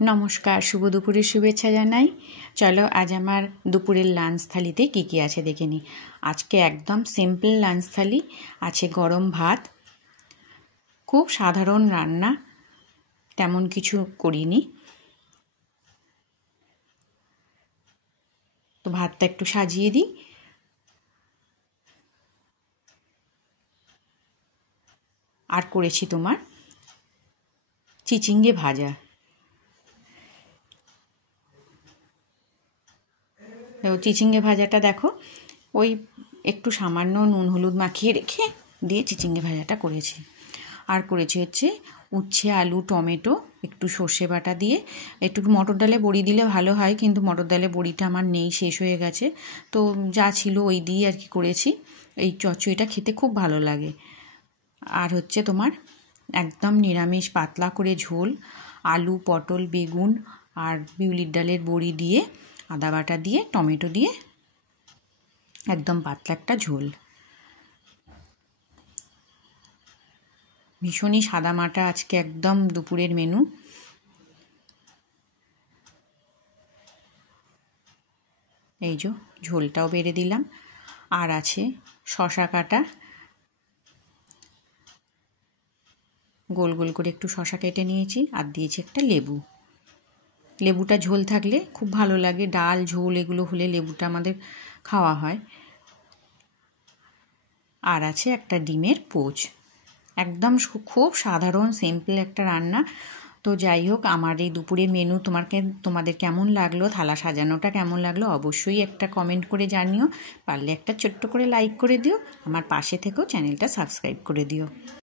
নমস্কার, শুভ দুপুরের শুভেচ্ছা জানাই। চলো আজ আমার দুপুরের লাঞ্চ থালিতে কী কী আছে দেখে নিই। আজকে একদম সিম্পল লাঞ্চ থালি আছে। গরম ভাত, খুব সাধারণ রান্না, তেমন কিছু করিনি। তো ভাতটা একটু সাজিয়ে দিই। আর করেছি তোমার চিচিঙ্গে ভাজা। চিচিঙ্গে ভাজাটা দেখো, ওই একটু সামান্য নুন হলুদ মাখিয়ে রেখে দিয়ে চিচিঙ্গে ভাজাটা করেছি। আর করেছি হচ্ছে উচ্ছে, আলু, টমেটো, একটু সর্ষে বাটা দিয়ে, একটু মটর ডালে বড়ি দিলে ভালো হয়, কিন্তু মটর ডালে বড়িটা আমার নেই, শেষ হয়ে গেছে। তো যা ছিল ওই দিয়ে আর কি করেছি। এই চচ্চড়িটা খেতে খুব ভালো লাগে। আর হচ্ছে তোমার একদম নিরামিষ পাতলা করে ঝোল, আলু, পটল, বেগুন আর বিউলির ডালের বড়ি দিয়ে, আদা বাটা দিয়ে, টমেটো দিয়ে একদম পাতলা একটা ঝোল। ভীষণই সাদামাটা আজকে একদম দুপুরের মেনু। এই যে ঝোলটাও বেড়ে দিলাম। আর আছে শশা কাটা, গোল গোল করে একটু শশা কেটে নিয়েছি, আর দিয়েছি একটা লেবু। লেবুটা ঝোল থাকলে খুব ভালো লাগে, ডাল ঝোল এগুলো হলে লেবুটা আমাদের খাওয়া হয়। আর আছে একটা ডিমের পোচ। একদম খুব সাধারণ সিম্পল একটা রান্না। তো যাই হোক, আমার এই দুপুরের মেনু তোমাদের কেমন লাগলো, থালা সাজানোটা কেমন লাগলো অবশ্যই একটা কমেন্ট করে জানিও। পারলে একটা ছোট্ট করে লাইক করে দিও, আমার পাশে থেকেও চ্যানেলটা সাবস্ক্রাইব করে দিও।